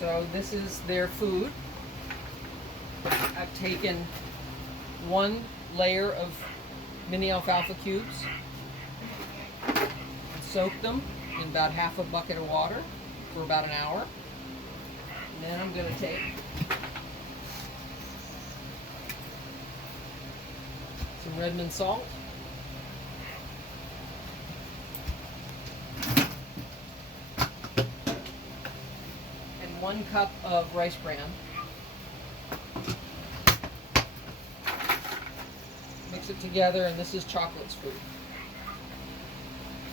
So this is their food. I've taken 1 layer of mini alfalfa cubes and soaked them in about half a bucket of water for about an hour. And then I'm going to take some Redmond salt, and 1 cup of rice bran. Mix it together, and this is Chocolate's food.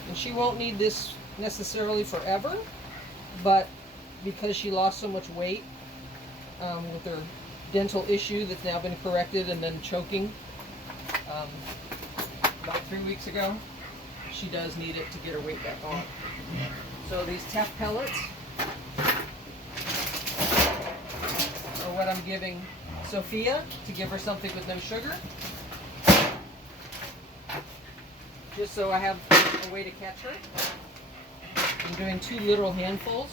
And she won't need this necessarily forever, but because she lost so much weight with her dental issue that's now been corrected and then choking about 3 weeks ago, she does need it to get her weight back on. So these teff pellets are what I'm giving Sophia to give her something with no sugar, just so I have a way to catch her. I'm doing 2 literal handfuls.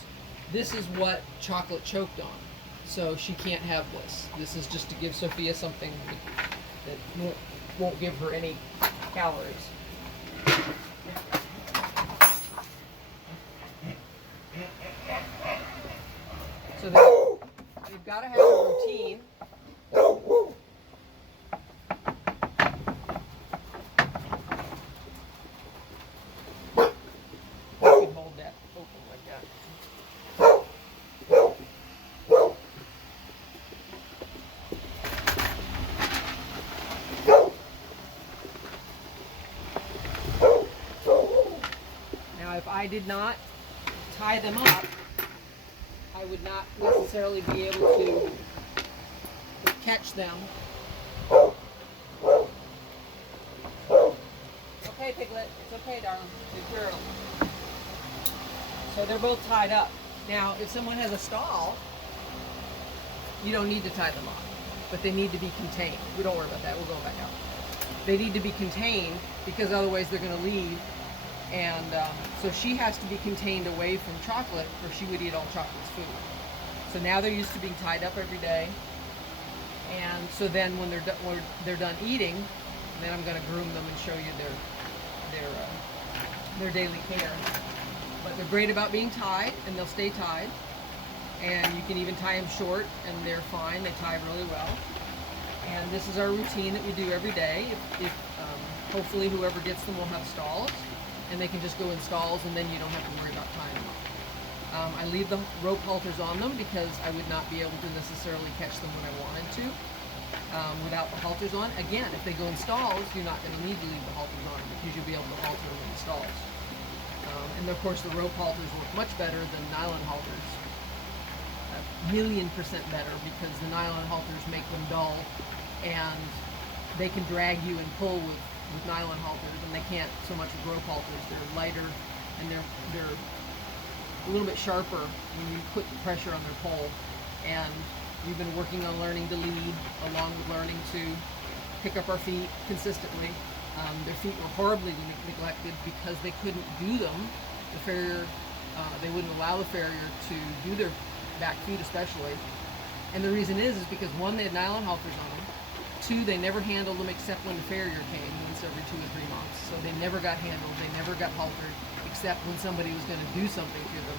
This is what Chocolate choked on, so she can't have this. This is just to give Sophia something that won't give her any calories. So they've got to have a routine. If I did not tie them up, I would not necessarily be able to catch them. Okay, Piglet. It's okay, darling. Good girl. So they're both tied up. Now, if someone has a stall, you don't need to tie them up, but they need to be contained. We don't worry about that. We'll go back out. They need to be contained because otherwise they're going to leave. And so she has to be contained away from Chocolate, or she would eat all Chocolate's food. So now they're used to being tied up every day. And so then when they're done eating, then I'm going to groom them and show you their daily care. But they're great about being tied, and they'll stay tied. And you can even tie them short, and they're fine. They tie really well. And this is our routine that we do every day. Hopefully whoever gets them will have stalls, and they can just go in stalls, and then you don't have to worry about tying them up. I leave the rope halters on them because I would not be able to necessarily catch them when I wanted to without the halters on. Again, if they go in stalls, you're not going to need to leave the halters on because you'll be able to halter them in the stalls. And of course, the rope halters work much better than nylon halters. 1,000,000% better, because the nylon halters make them dull, and they can drag you and pull with nylon halters, and they can't so much with rope halters. They're lighter, and they're a little bit sharper when you put the pressure on their pole. And we've been working on learning to lead, along with learning to pick up our feet consistently. Their feet were horribly neglected because they couldn't do them. The farrier, they wouldn't allow the farrier to do their back feet especially. And the reason is because 1, they had nylon halters on them. 2, they never handled them except when the farrier came once every 2 or 3 months. So they never got handled, they never got haltered, except when somebody was going to do something to them.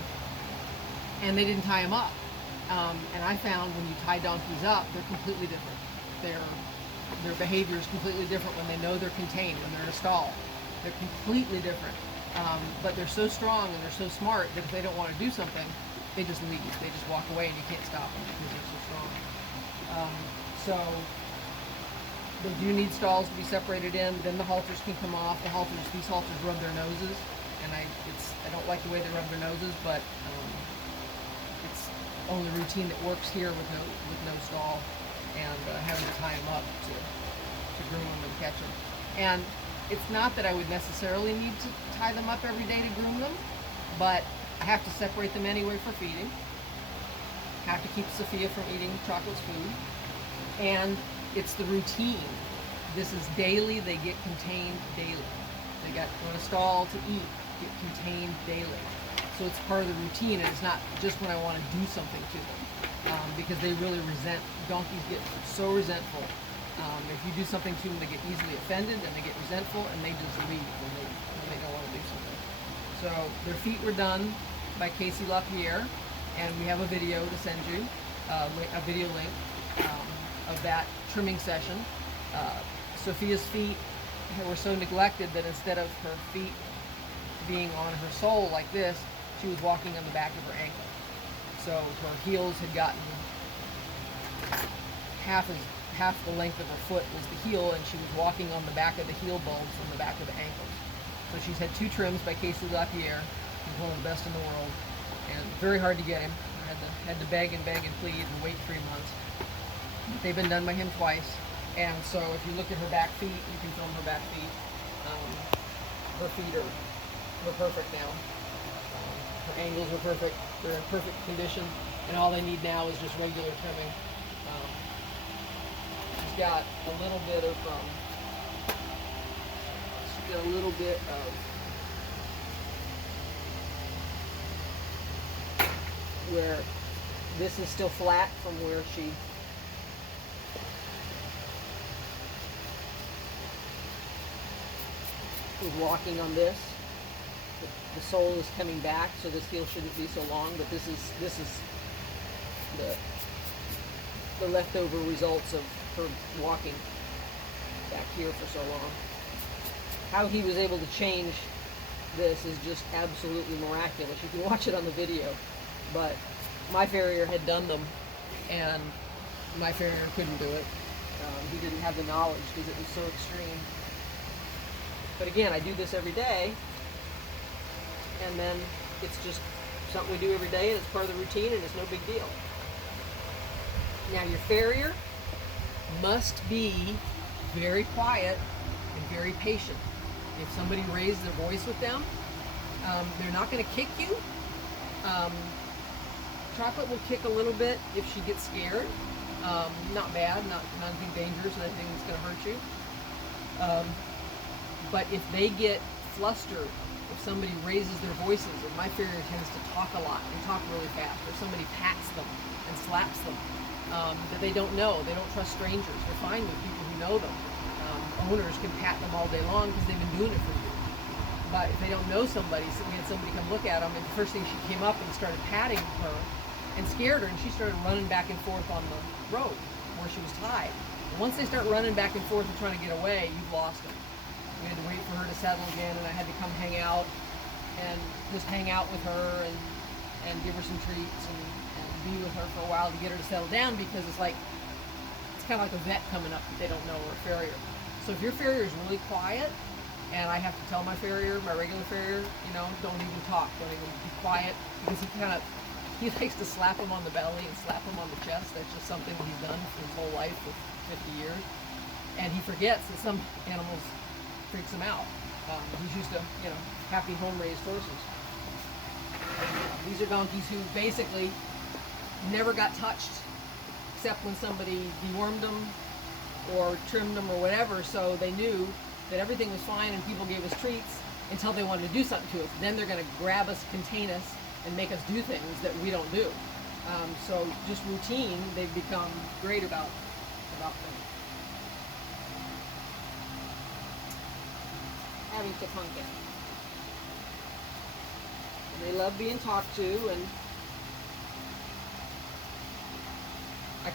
And they didn't tie them up. And I found when you tie donkeys up, they're completely different. Their behavior is completely different when they know they're contained, when they're in a stall. They're completely different. But they're so strong and they're so smart that if they don't want to do something, they just leave. They just walk away, and you can't stop them because they're so strong. So they do need stalls to be separated in. Then the halters can come off. These halters rub their noses, and I don't like the way they rub their noses, but it's only routine that works here with no stall, and having to tie them up to groom them and catch them. And it's not that I would necessarily need to tie them up every day to groom them, but I have to separate them anyway for feeding. Have to keep Sophia from eating Chocolate's food, and it's the routine. This is daily. They get contained daily. They got go to stall to eat, get contained daily. So it's part of the routine, and it's not just when I want to do something to them, because they really resent. Donkeys get so resentful. If you do something to them, they get easily offended and they get resentful, and they just leave when they don't want to do something. So their feet were done by Casey LaPierre, and we have a video to send you, a video link of that trimming session. Sophia's feet were so neglected that instead of her feet being on her sole like this, she was walking on the back of her ankle. So her heels had gotten half the length of her foot was the heel, and she was walking on the back of the heel bulbs on the back of the ankles. So she's had 2 trims by Casey LaPierre. He's one of the best in the world, and very hard to get him. I had to beg and plead and wait 3 months. But they've been done by him twice, and so if you look at her back feet, you can film her back feet. Her feet are perfect now. Her angles are perfect. They're in perfect condition, and all they need now is just regular trimming. She's got a little bit of where this is still flat from where she was walking on this. The sole is coming back, so this heel shouldn't be so long, but this is the leftover results of her walking back here for so long. How he was able to change this is just absolutely miraculous. You can watch it on the video, but my farrier had done them, and my farrier couldn't do it. He didn't have the knowledge because it was so extreme. But again, I do this every day, and then it's just something we do every day, and it's part of the routine, and it's no big deal. Now, your farrier must be very quiet and very patient. If somebody raises their voice with them, they're not going to kick you. Chocolate will kick a little bit if she gets scared. Not bad, not anything dangerous, nothing that's going to hurt you. But if they get flustered, if somebody raises their voices, and my farrier tends to talk a lot and talk really fast, or somebody pats them and slaps them, that they don't know, they don't trust strangers. They're fine with people who know them. Owners can pat them all day long because they've been doing it for years. But if they don't know somebody, so we had somebody come look at them, and the first thing she came up and started patting her and scared her, and she started running back and forth on the road where she was tied. And once they start running back and forth and trying to get away, you've lost them. We had to wait for her to settle again, and I had to come hang out and just hang out with her and give her some treats and be with her for a while to get her to settle down, because it's kind of like a vet coming up that they don't know, or a farrier. So if your farrier is really quiet, and I have to tell my farrier, my regular farrier, don't even talk, don't even be quiet, because he likes to slap him on the belly and slap him on the chest. That's just something he's done for his whole life, for 50 years. And he forgets that some animals freaks him out. He's used to, happy home-raised horses. These are donkeys who basically never got touched, except when somebody dewormed them or trimmed them or whatever, so they knew that everything was fine and people gave us treats until they wanted to do something to us. Then they're going to grab us, contain us, and make us do things that we don't do. So just routine, they've become great about things. Having to pumpkin. They love being talked to, and I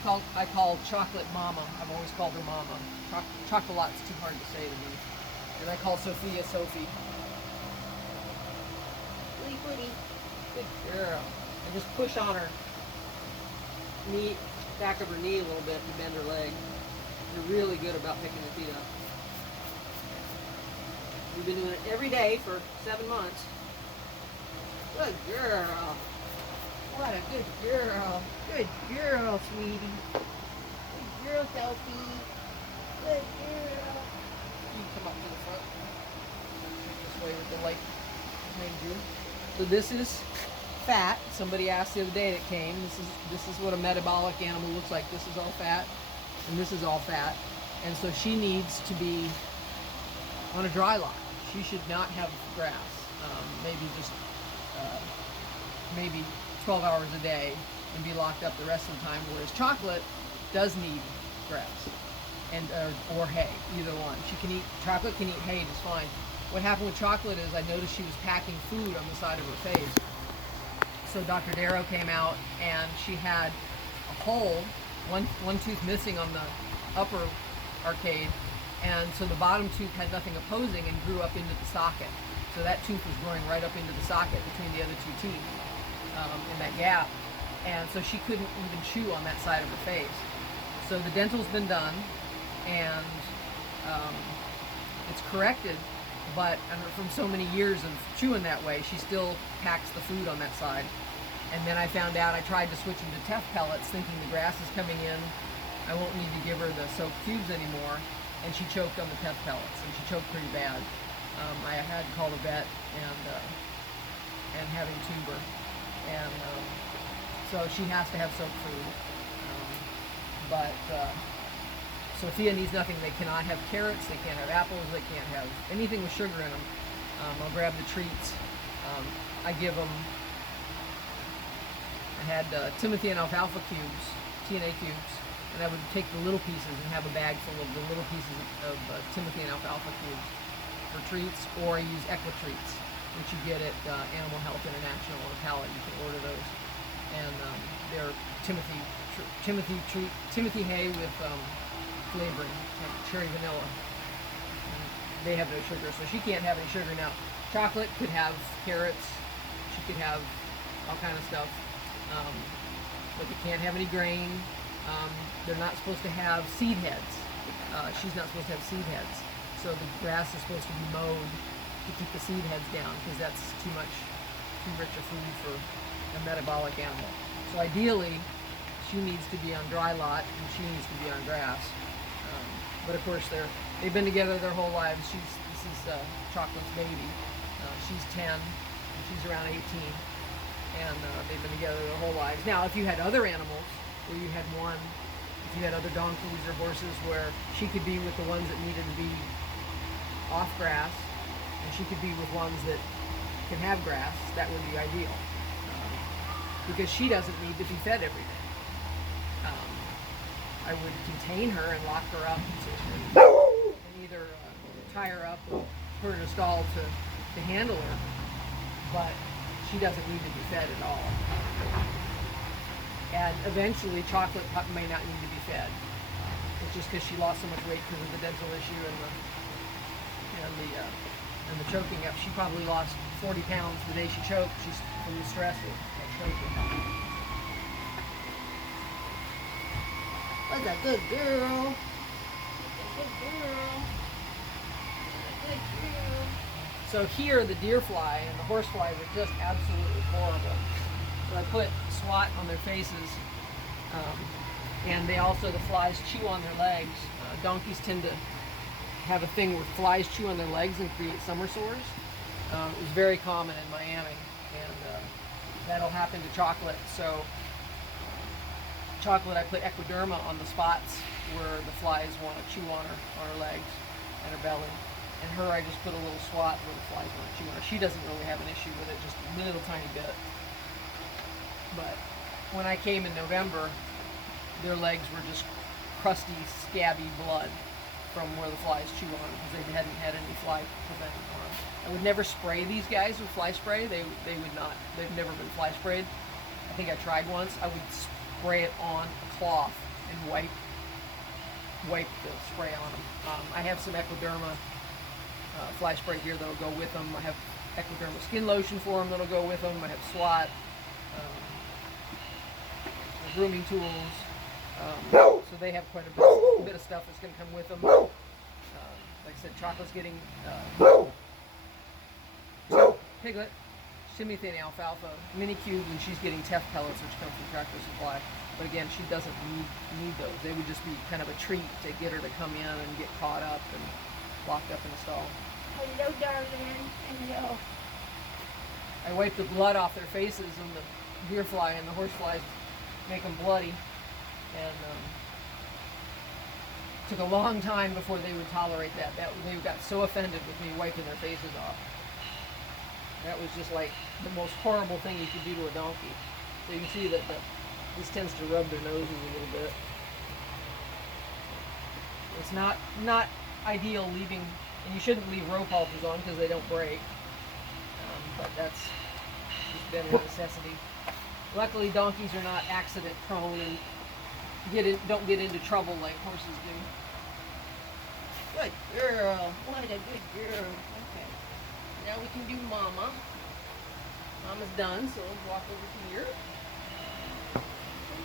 call Chocolate Mama. I've always called her Mama. Chocolate's too hard to say to me. And I call Sophia Sophie. Really pretty. Good girl. I just push on her knee, back of her knee a little bit to bend her leg. They're really good about picking their feet up. We've been doing it every day for 7 months. Good girl. What a good girl. Good girl, sweetie. Good girl, Sophie. Good girl. You come up to the front. This way with the light behind you. So this is fat. Somebody asked the other day that came. This is what a metabolic animal looks like. This is all fat, and this is all fat. And so she needs to be on a dry lot. She should not have grass. Maybe just maybe 12 hours a day and be locked up the rest of the time, whereas Chocolate does need grass and or hay, either one. Chocolate can eat hay just fine. What happened with Chocolate is I noticed she was packing food on the side of her face. So Dr. Darrow came out and she had a hole, one tooth missing on the upper arcade, and so the bottom tooth had nothing opposing and grew up into the socket. So that tooth was growing right up into the socket between the other two teeth in that gap, and so she couldn't even chew on that side of her face. So the dental's been done, and it's corrected, but from so many years of chewing that way, she still packs the food on that side. And then I found out, I tried to switch them to Teff pellets, thinking the grass is coming in, I won't need to give her the soaked cubes anymore, and she choked on the Teff pellets, and she choked pretty bad. I had to call the vet and having tuber, and so she has to have soaked food. But Sophia needs nothing. They cannot have carrots, they can't have apples, they can't have anything with sugar in them. I'll grab the treats. I give them, I had Timothy and alfalfa cubes, TNA cubes, and I would take the little pieces and have a bag full of the little pieces of Timothy and alfalfa cubes for treats, or I use Equa treats, which you get at Animal Health International on a pallet. You can order those, and they're Timothy hay with flavoring, like cherry vanilla. And they have no sugar, so she can't have any sugar now. Chocolate could have carrots, she could have all kind of stuff, but they can't have any grain. They're not supposed to have seed heads. She's not supposed to have seed heads. So the grass is supposed to be mowed to keep the seed heads down, because that's too rich a food for a metabolic animal. So ideally, she needs to be on dry lot and she needs to be on grass. But of course, they've been together their whole lives. This is Chocolate's baby. She's 10 and she's around 18, and they've been together their whole lives. Now, if you had other animals, where you had if you had other donkeys or horses where she could be with the ones that needed to be off grass, and she could be with ones that can have grass, that would be ideal, because she doesn't need to be fed every day. I would contain her and lock her up and either tie her up or put her in a stall to handle her, but she doesn't need to be fed at all. And eventually Chocolate may not need to be fed. It's just because she lost so much weight because of the dental issue and the choking up. She probably lost 40 pounds the day she choked. She's from the stress of choking. That's a good girl. So here, the deer fly and the horse fly were just absolutely horrible. So I put SWAT on their faces, and the flies chew on their legs. Donkeys tend to have a thing where flies chew on their legs and create summer sores. It was very common in Miami, and that'll happen to Chocolate. So Chocolate, I put Equiderma on the spots where the flies want to chew on her legs and her belly. And her, I just put a little SWAT where the flies want to chew on her. She doesn't really have an issue with it, just a little tiny bit. But when I came in November, their legs were just crusty, scabby blood from where the flies chew on them, because they hadn't had any fly prevention on them. I would never spray these guys with fly spray. They would not. They've never been fly sprayed. I think I tried once. I would spray it on a cloth and wipe the spray on them. I have some Equiderma fly spray here that'll go with them. I have Equiderma skin lotion for them that'll go with them. I have SWAT, grooming tools. So they have quite a bit of stuff that's going to come with them. Like I said, Chocolate's getting Piglet, Timothy and alfalfa, mini cube, and she's getting Teff pellets, which come from Tractor Supply. But again, she doesn't need those. They would just be kind of a treat to get her to come in and get caught up and locked up in a stall. Hello, darling. Hello. I wipe the blood off their faces, and the deer fly and the horse flies make them bloody. And took a long time before they would tolerate that. They got so offended with me wiping their faces off. That was just like the most horrible thing you could do to a donkey. So you can see that this tends to rub their noses a little bit. It's not ideal leaving, and you shouldn't leave rope halters on because they don't break. But that's just been a necessity. Luckily, donkeys are not accident prone and don't get into trouble like horses do. Good girl. What a good girl. Okay. Now we can do Mama. Mama's done, so we'll walk over here.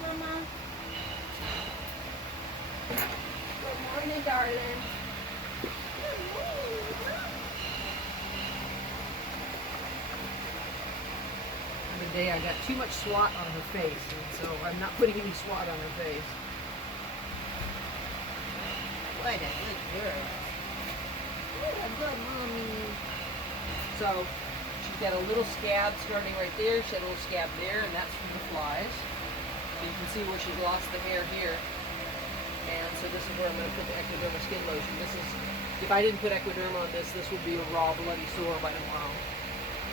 Mama. Good morning, darling. Good morning. The other day I got too much swat on her face, and so I'm not putting any swat on her face. What a good girl. What a good mommy. So she's got a little scab starting right there. She had a little scab there, and that's from the flies. So you can see where she's lost the hair here. And so this is where I'm going to put the Equiderma skin lotion. This is, if I didn't put Equiderma on this would be a raw bloody sore by tomorrow.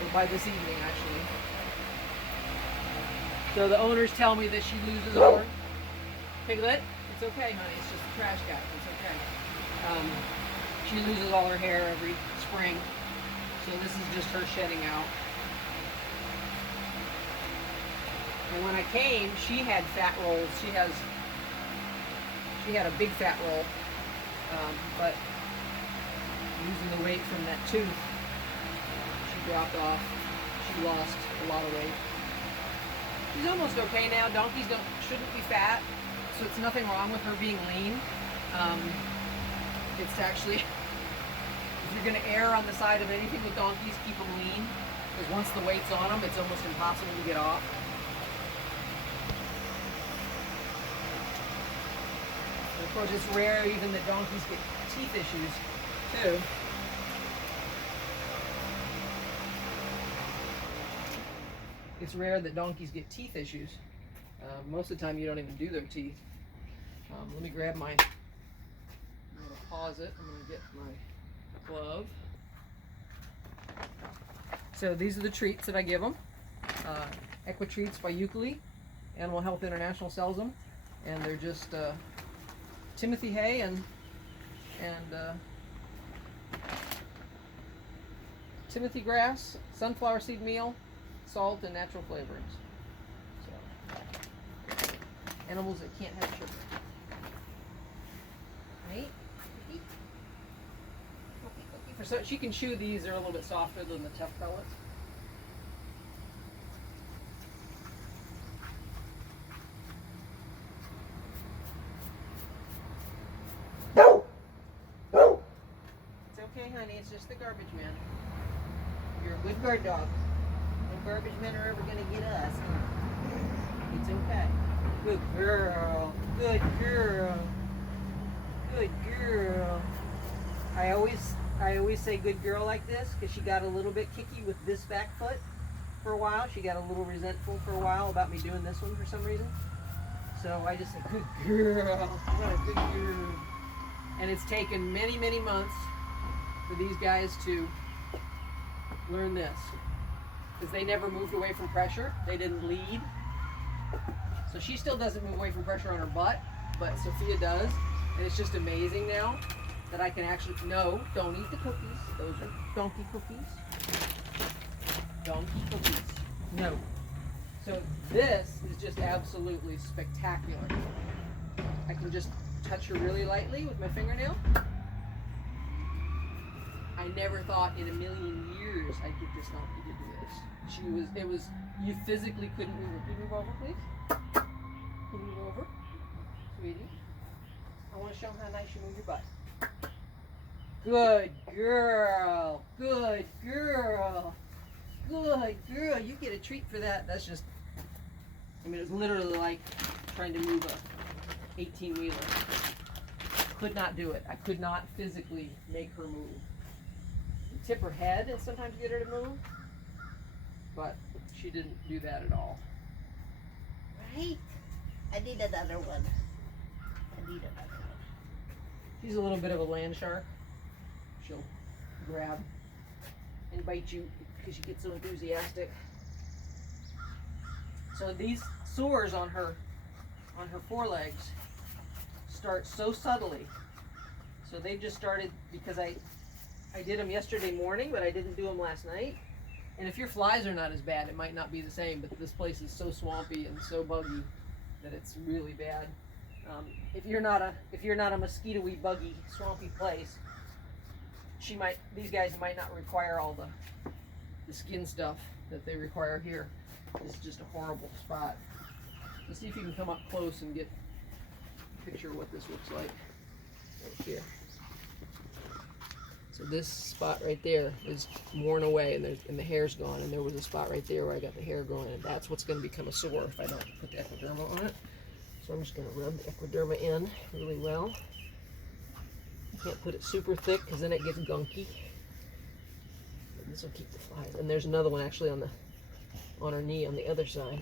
Or by this evening, actually. So the owners tell me that she loses all her... Piglet, it's okay, honey. It's just a trash guy. It's okay. She loses all her hair every spring. So this is just her shedding out. And when I came, she had fat rolls. She had a big fat roll. But losing the weight from that tooth, she dropped off. She lost a lot of weight. She's almost okay now. Donkeys shouldn't be fat, so it's nothing wrong with her being lean. It's actually, if you're going to err on the side of anything with donkeys, keep them lean, because once the weight's on them, it's almost impossible to get off. And of course, it's rare even that donkeys get teeth issues, too. It's rare that donkeys get teeth issues. Most of the time you don't even do their teeth. Let me grab my, I'm going to pause it. I'm going to get my glove. So these are the treats that I give them. Equi-Treats by Euclid. Animal Health International sells them. And they're just Timothy hay and Timothy grass, sunflower seed meal, salt, and natural flavorings. So, animals that can't have sugar. Right? So she can chew these. They're a little bit softer than the tough pellets. It's okay, honey. It's just the garbage man. You're a good guard dog. No garbage men are ever going to get us. It's okay. Good girl. Good girl. Good girl. I always say good girl like this because she got a little bit kicky with this back foot for a while. She got a little resentful for a while about me doing this one for some reason. So I just say, good girl. What a good girl. And it's taken many, many months for these guys to learn this. Because they never moved away from pressure. They didn't lead. So she still doesn't move away from pressure on her butt, but Sophia does. And it's just amazing now that I can actually, no, don't eat the cookies. Those are donkey cookies. Donkey cookies. No. So this is just absolutely spectacular. I can just touch her really lightly with my fingernail. I never thought in a million years I'd get this donkey to do this. You physically couldn't move her. Can you move over, please? Can you move over? Sweetie? I want to show them how nice you move your butt. Good girl. Good girl. Good girl. You get a treat for that. That's just, I mean, it's literally like trying to move a 18-wheeler. Could not do it. I could not physically make her move. Tip her head and sometimes get her to move, but she didn't do that at all. Right? I need another one. I need another one. She's a little bit of a land shark. She'll grab and bite you because she gets so enthusiastic. So these sores on her forelegs start so subtly. So they just started because I did them yesterday morning, but I didn't do them last night. And if your flies are not as bad, it might not be the same, but this place is so swampy and so buggy that it's really bad. If you're not a mosquito-y, buggy, swampy place, these guys might not require all the skin stuff that they require here. This is just a horrible spot. Let's see if you can come up close and get a picture of what this looks like right here. So this spot right there is worn away, and the hair's gone, and there was a spot right there where I got the hair growing, and that's what's going to become a sore if I don't put the equiderma on it. So I'm just going to rub the equiderma in really well. I can't put it super thick because then it gets gunky. But this will keep the flies. And there's another one actually on her knee on the other side.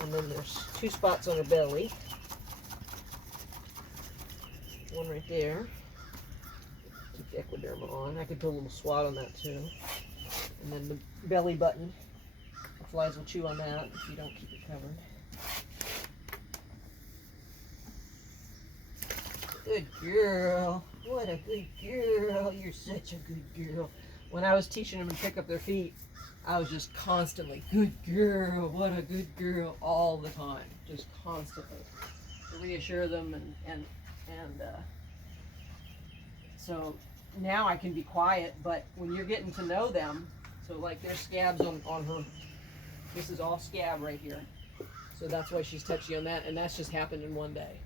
And then there's 2 spots on her belly. One right there. Keep the equiderma on. I could put a little swat on that too. And then the belly button. The flies will chew on that if you don't keep it covered. Good girl. What a good girl. You're such a good girl. When I was teaching them to pick up their feet, I was just constantly, good girl, what a good girl, all the time. Just constantly. To reassure them and so now I can be quiet, but when you're getting to know them, so like there's scabs on her, this is all scab right here. So that's why she's touchy on that, and that's just happened in one day.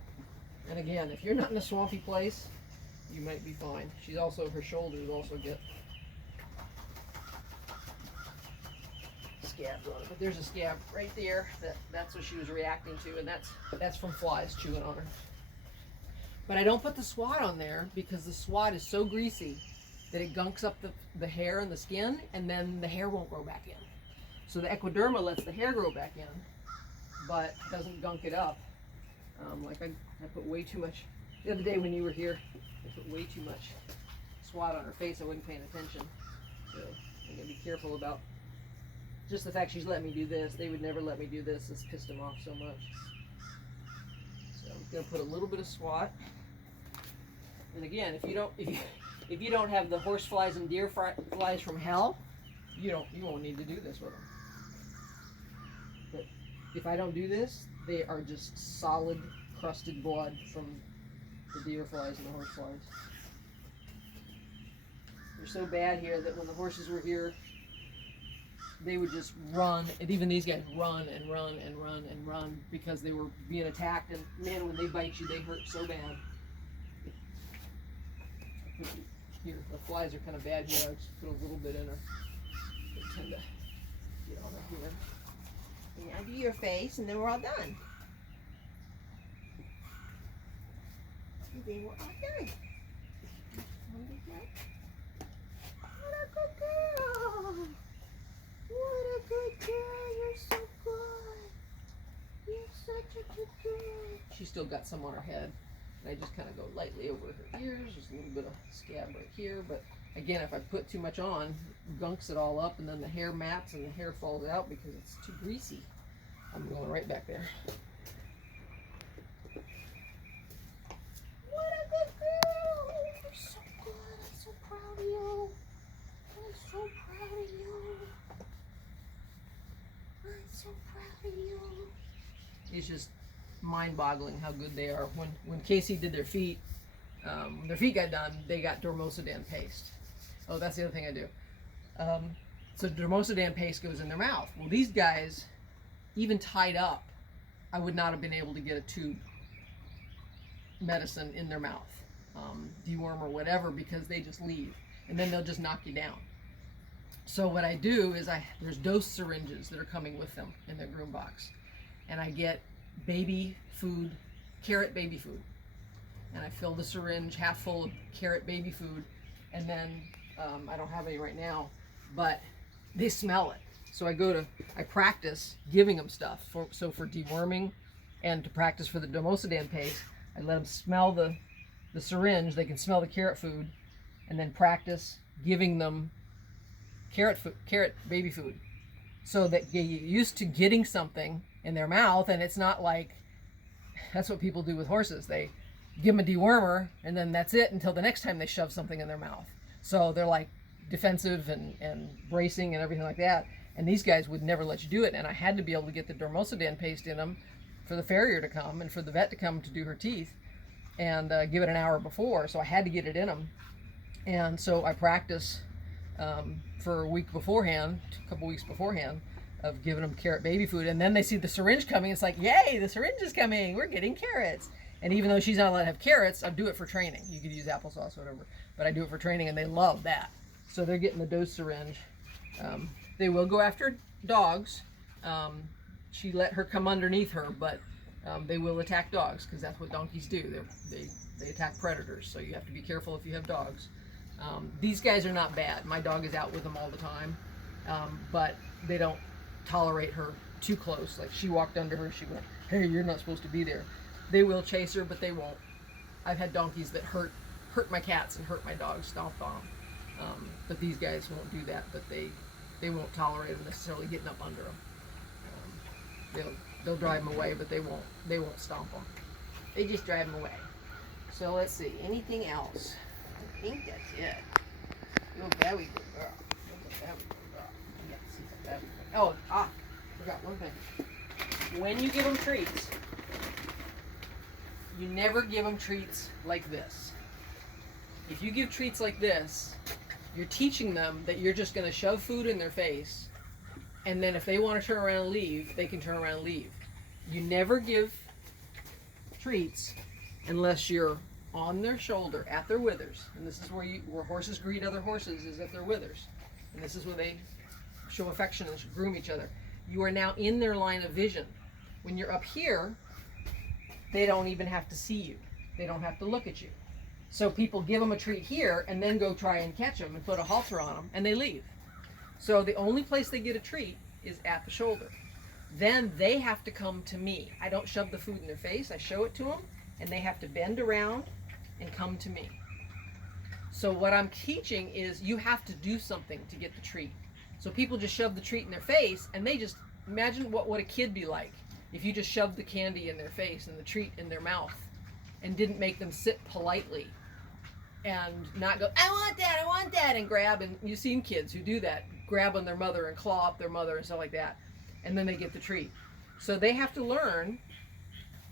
And again, if you're not in a swampy place, you might be fine. She's also, her shoulders also get scabs on it. But there's a scab right there, that's what she was reacting to, and that's from flies chewing on her. But I don't put the swat on there because the swat is so greasy that it gunks up the hair and the skin, and then the hair won't grow back in. So the equiderma lets the hair grow back in, but doesn't gunk it up. Like I put way too much, the other day when you were here, I put way too much swat on her face. I wasn't paying attention. So I'm gonna be careful about just the fact she's let me do this. They would never let me do this. This pissed them off so much. So I'm gonna put a little bit of swat. And again, if you don't have the horse flies and deer flies from hell, you won't need to do this with them. But if I don't do this, they are just solid crusted blood from the deer flies and the horse flies. They're so bad here that when the horses were here, they would just run, and even these guys run and run and run and run because they were being attacked, and man, when they bite you, they hurt so bad. Here, the flies are kind of bad here. I just put a little bit in her. They tend to get on her here. Now do your face, and then we're all done. And then we're all done. What a good girl! What a good girl! You're so good. You're such a good girl. She's still got some on her head, and I just kind of go lightly over her ears. Just a little bit of scab right here, but again, if I put too much on, gunks it all up, and then the hair mats and the hair falls out because it's too greasy. I'm going right back there. What a good girl! You're so good. I'm so proud of you. I'm so proud of you. I'm so proud of you. It's just mind-boggling how good they are. When Casey did their feet got done, they got dormosodan paste. Oh, that's the other thing I do. So dormosodan paste goes in their mouth. Well, these guys, even tied up, I would not have been able to get a tube medicine in their mouth, deworm or whatever, because they just leave, and then they'll just knock you down. So what I do is there's dose syringes that are coming with them in their groom box, and I get baby food, carrot baby food, and I fill the syringe half full of carrot baby food, and then I don't have any right now, but they smell it. So I practice giving them stuff for deworming, and to practice for the dormosodan paste, I let them smell the syringe. They can smell the carrot food, and then practice giving them carrot baby food, so that they get used to getting something in their mouth. And it's not like, that's what people do with horses. They give them a dewormer and then that's it until the next time they shove something in their mouth. So they're like defensive and bracing and everything like that. And these guys would never let you do it. And I had to be able to get the dormosidin paste in them for the farrier to come and for the vet to come to do her teeth and give it an hour before. So I had to get it in them. And so I practice for a week beforehand, a couple weeks beforehand, of giving them carrot baby food. And then they see the syringe coming. It's like, yay, the syringe is coming. We're getting carrots. And even though she's not allowed to have carrots, I do it for training. You could use applesauce or whatever, but I do it for training, and they love that. So they're getting the dose syringe. They will go after dogs. She let her come underneath her, but they will attack dogs because that's what donkeys do. They attack predators, so you have to be careful if you have dogs. These guys are not bad. My dog is out with them all the time, but they don't tolerate her too close. Like she walked under her, she went, hey, you're not supposed to be there. They will chase her, but they won't. I've had donkeys that hurt my cats and hurt my dogs, stomped on them. But these guys won't do that, but they won't tolerate them necessarily getting up under them. They'll drive them away, but they won't stomp them. They just drive them away. So let's see, anything else? I think that's it. You're a very good girl. You're a very good girl. Yeah, see, very good. Oh, forgot one thing. When you give them treats, you never give them treats like this. If you give treats like this, you're teaching them that you're just going to shove food in their face, and then if they want to turn around and leave, they can turn around and leave. You never give treats unless you're on their shoulder, at their withers. And this is where horses greet other horses, is at their withers. And this is where they show affection and groom each other. You are now in their line of vision. When you're up here, they don't even have to see you. They don't have to look at you. So people give them a treat here and then go try and catch them and put a halter on them, and they leave. So the only place they get a treat is at the shoulder. Then they have to come to me. I don't shove the food in their face. I show it to them, and they have to bend around and come to me. So what I'm teaching is you have to do something to get the treat. So people just shove the treat in their face, and they just imagine what would a kid be like if you just shoved the candy in their face and the treat in their mouth and didn't make them sit politely and not go, I want that, and grab. And you've seen kids who do that, grab on their mother and claw up their mother and stuff like that, and then they get the treat. So they have to learn.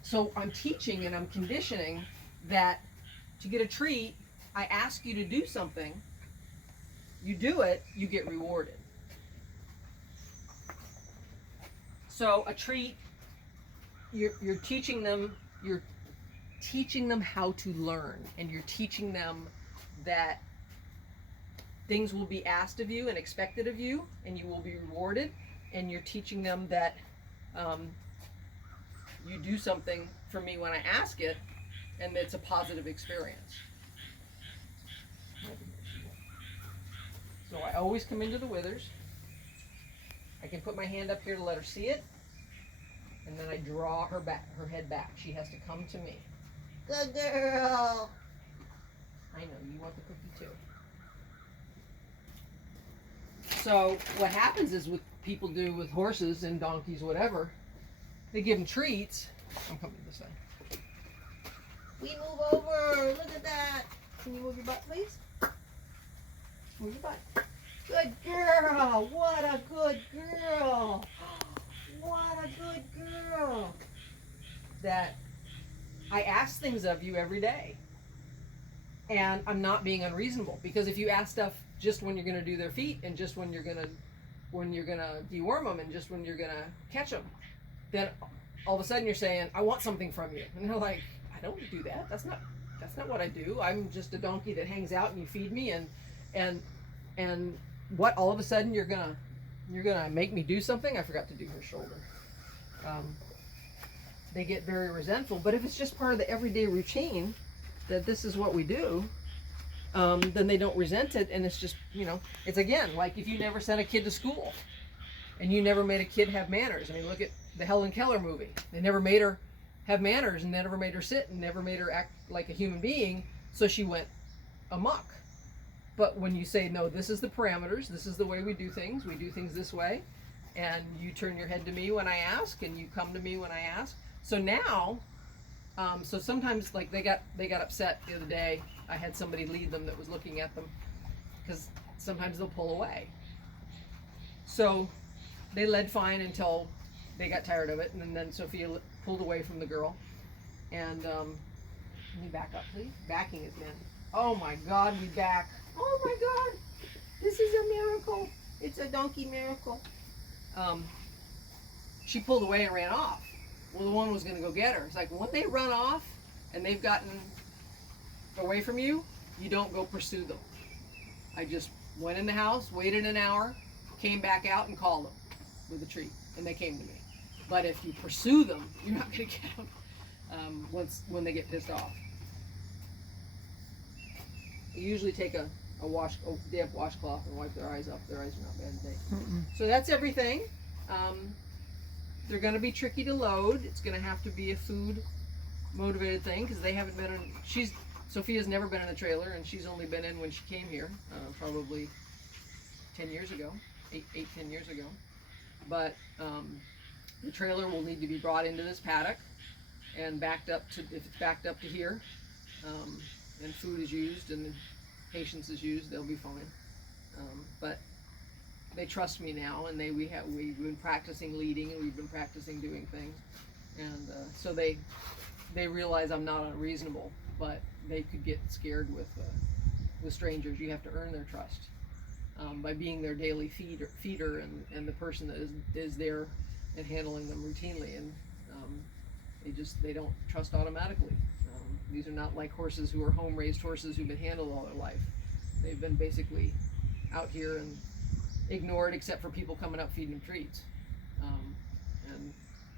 So I'm teaching and I'm conditioning that to get a treat, I ask you to do something, you do it, you get rewarded. So a treat, you're teaching them how to learn, and you're teaching them that things will be asked of you and expected of you, and you will be rewarded, and you're teaching them that you do something for me when I ask it, and it's a positive experience. So I always come into the withers. I can put my hand up here to let her see it, and then I draw her head back. She has to come to me. Good girl. I know, you want the cookie too. So what happens is, what people do with horses and donkeys, whatever, they give them treats. I'm coming this way. We move over. Look at that. Can you move your butt, please? Move your butt. Good girl. What a good girl. What a good girl. That I ask things of you every day, and I'm not being unreasonable, because if you ask stuff just when you're going to do their feet, and just when you're going to deworm them, and just when you're going to catch them, then all of a sudden you're saying, I want something from you, and they're like, I don't do that. That's not what I do. I'm just a donkey that hangs out and you feed me, and what, all of a sudden you're gonna make me do something? I forgot to do her shoulder. They get very resentful, but if it's just part of the everyday routine that this is what we do, then they don't resent it, and it's just, it's again, like if you never sent a kid to school and you never made a kid have manners. I mean, look at the Helen Keller movie. They never made her have manners, and never made her sit, and never made her act like a human being, so she went amok. But when you say, no, this is the parameters, this is the way we do things this way, and you turn your head to me when I ask, and you come to me when I ask. So now, so sometimes, like, they got upset the other day. I had somebody lead them that was looking at them, because sometimes they'll pull away. So they led fine until they got tired of it, and then Sophia pulled away from the girl. And let me back up, please. Backing is in. Oh my God, we back. Oh my God, this is a miracle. It's a donkey miracle. She pulled away and ran off. Well, the one was going to go get her. It's like, when they run off and they've gotten away from you, you don't go pursue them. I just went in the house, waited an hour, came back out and called them with a treat, and they came to me. But if you pursue them, you're not going to get them when they get pissed off. You usually take a damp washcloth and wipe their eyes up. Their eyes are not bad today. So that's everything. They're going to be tricky to load. It's going to have to be a food motivated thing, because they haven't been in. Sophia's never been in a trailer, and she's only been in when she came here, probably 10 years ago, 10 years ago. But the trailer will need to be brought into this paddock and backed up to, if it's backed up to here, and food is used and patience is used, they'll be fine. But they trust me now, and we've been practicing leading, and we've been practicing doing things, and so they realize I'm not unreasonable, but they could get scared with strangers. You have to earn their trust by being their daily feeder and the person that is there and handling them routinely, and they don't trust automatically. These are not like horses who are home-raised horses who've been handled all their life. They've been basically out here and ignored, except for people coming up feeding them treats, and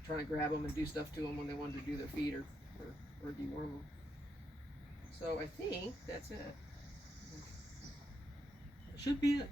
trying to grab them and do stuff to them when they wanted to do their feed or deworm them. So I think that's it. That should be it.